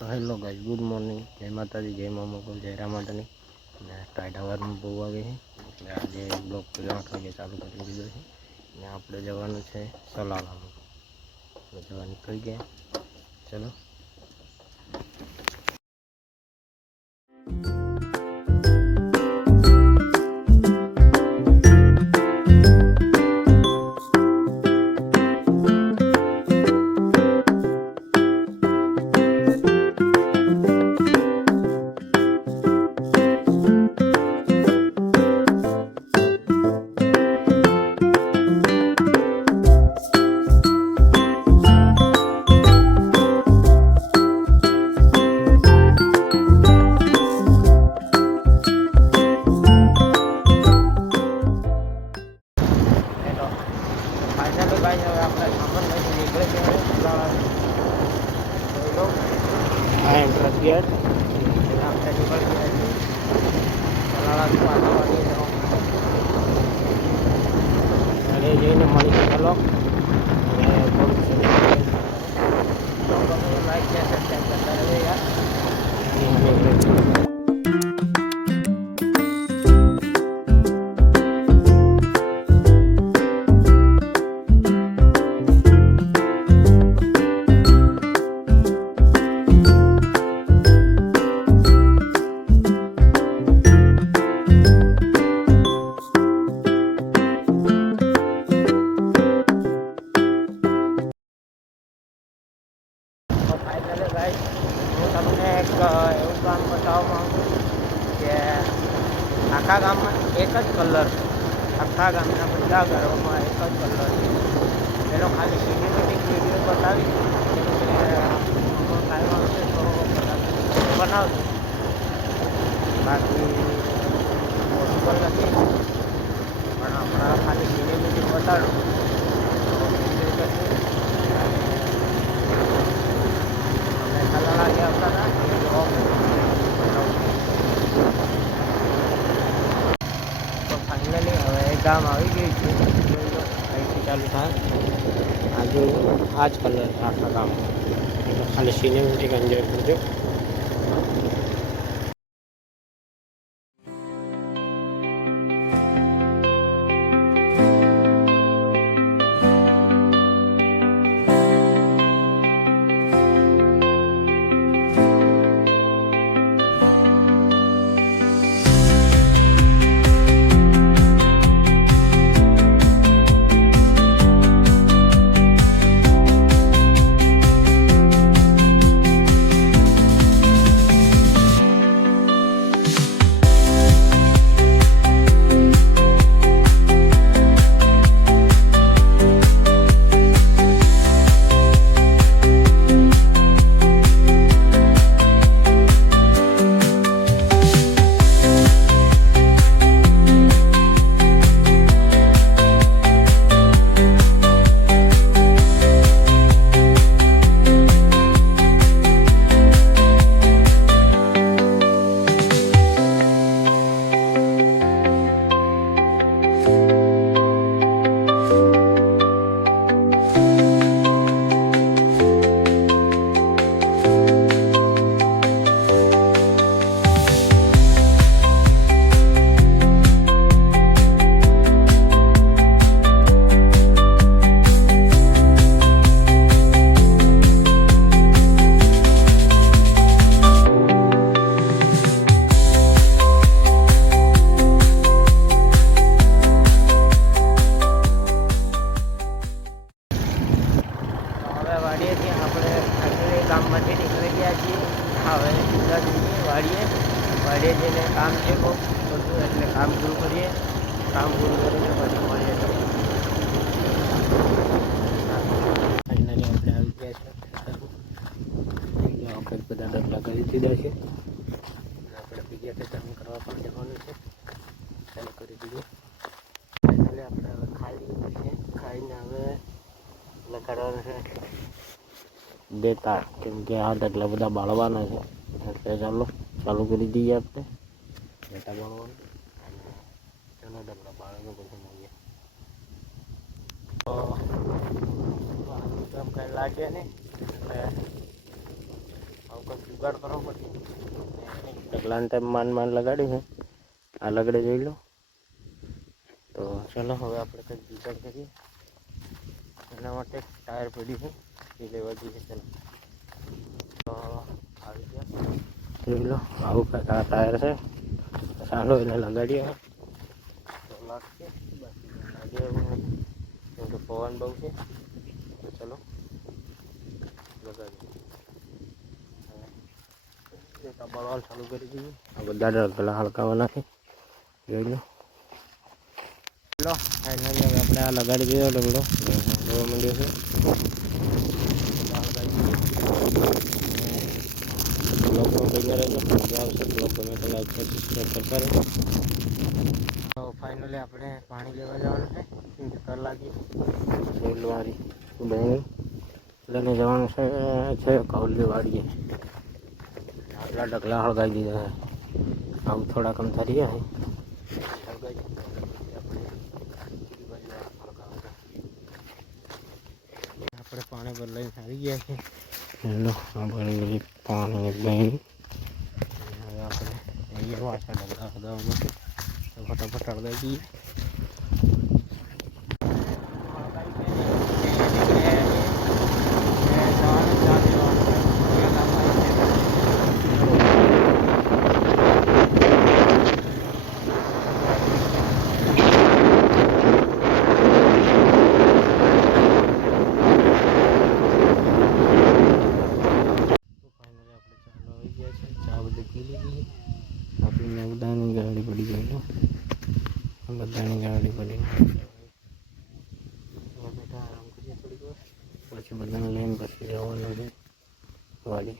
તો hello guys, good morning. જય માતાજી, જય મા મોકલ જય રામાટની અને ટાઈટ હવારમાં બહુ આવે છે. એટલે આજે બ્લોક પહેલાં આઠ વાગે ચાલુ કરી દીધો છે. અને આપણે જવાનું છે સલાલામાં. જવા નીકળી ગયા. ચલો. ફાઇનલી ભાઈ હવે આપણે સામાન લઈને નીકળી સલાલા આ એન્ટ્રન્સ ગેટ આપણે નીકળી ગયા છીએ. વાળીએ જવાનું ઘરે જઈને મળી ચલો. આખા ગામમાં એક જ કલર આખા ગામના બધા ઘરોમાં એક જ કલર છે. એનો ખાલી સિનેમેટિક વીડિયો બતાવી બનાવશું બાકી પોસિબલ નથી પણ હમણાં ખાલી સિનેમેટિક બતાડું. અમે સલાલા ગયા હતા ને, એ જોવા તો ફાઇનલી હવે ગામ આવી ગયું છે. અહીંથી ચાલુ થાય. આ જો આ જ કલર આખા એટલે ખાલી સિનેમેટિક એન્જોય કરજો. વાડીએ જઈને કામ છે બહુ બધું એટલે કામ પૂરું કરીએ કામ પૂરું કરીને પછી મળીએ તો ફાઇનલી આપણે આવી ગયા છે આપણે બધા ડગલા કરી દીધા છે અને આપણે બીજા ખેતરમાં કરવા પણ જવાનું છે ચાલુ કરી દીધું ફાઇનલી આપણે હવે ખાઈ લીધું છે ખાઈને હવે લગાડવાનું છે બે તાર કેમ કે આ એટલા બધા બાળવાના છે એટલે ચાલો ચાલુ કરી દઈએ આપણે બેટા બાળવાનું અને ચાલો ડગલા બાળવાનું બધું મળીએ તો આમ કાંઈ લાગે નહીં એટલે આવું કંઈક જુગાડ કરવો પડશે ડગલાને ટાઈમ માન માન લગાડ્યું છે આ લગડે જોઈ લો તો ચલો હવે આપણે કંઈક જુગાડ કરીએ એના માટે ટાયર પડ્યું છે એ લેવા જઈએ ચાલો તો આવી ગયા જોઈ લો આવું કંઈક આ ટાયર છે ચાલો એને લગાડીએ. લાગશે? બાકી કેમ કે પવન બહુ છે. તો ચલો. લગાડીએ. બળવાલ ચાલુ કરી દઈએ આ બધા ડગલા હળકાવાના છે. જોઈ લો. લો ફાઇનલી હવે આપણે આ લગાડી દીધો ડગલો જોવા મંડ્યો છે. બધા હળગાવી દીધો. બ્લોગમાં બન્યા રહેજો મજા આવશે બ્લોગ ગમે તો લાઈક શેર સબસ્ક્રાઈબ કરતા રહેજો તો ફાઇનલી આપણે પાણી લેવા જવાનું છે કર લાગી રેલવાળી બહેની લઈને જવાનું છે છે કૌલી વાડીએ આપણા ડગલા હળગાવી દીધા છે આવું થોડા કમ થઈ ગયા છે હળગાવી દીધા પછી આપણે બીજી બાજુ હળગાવતા. આપણે પાણી બદલાઈને આવી ગયા છે લો આપણે ગરીબ પાણી બહેન હવે આપણે અહીંયા વાસણ ફટાફટ હળગાવી દઈએ ફાઇનલી આપણે ચાલો આવી ગયા છે ચા બધી પી લીધી આપણી બધાની ગાડી પડી ગઈ લો આ બધાની ગાડી પડી બેટા આરામ કરીએ થોડીક પછી બધાને લઈને પછી જવાનું છે. વાડી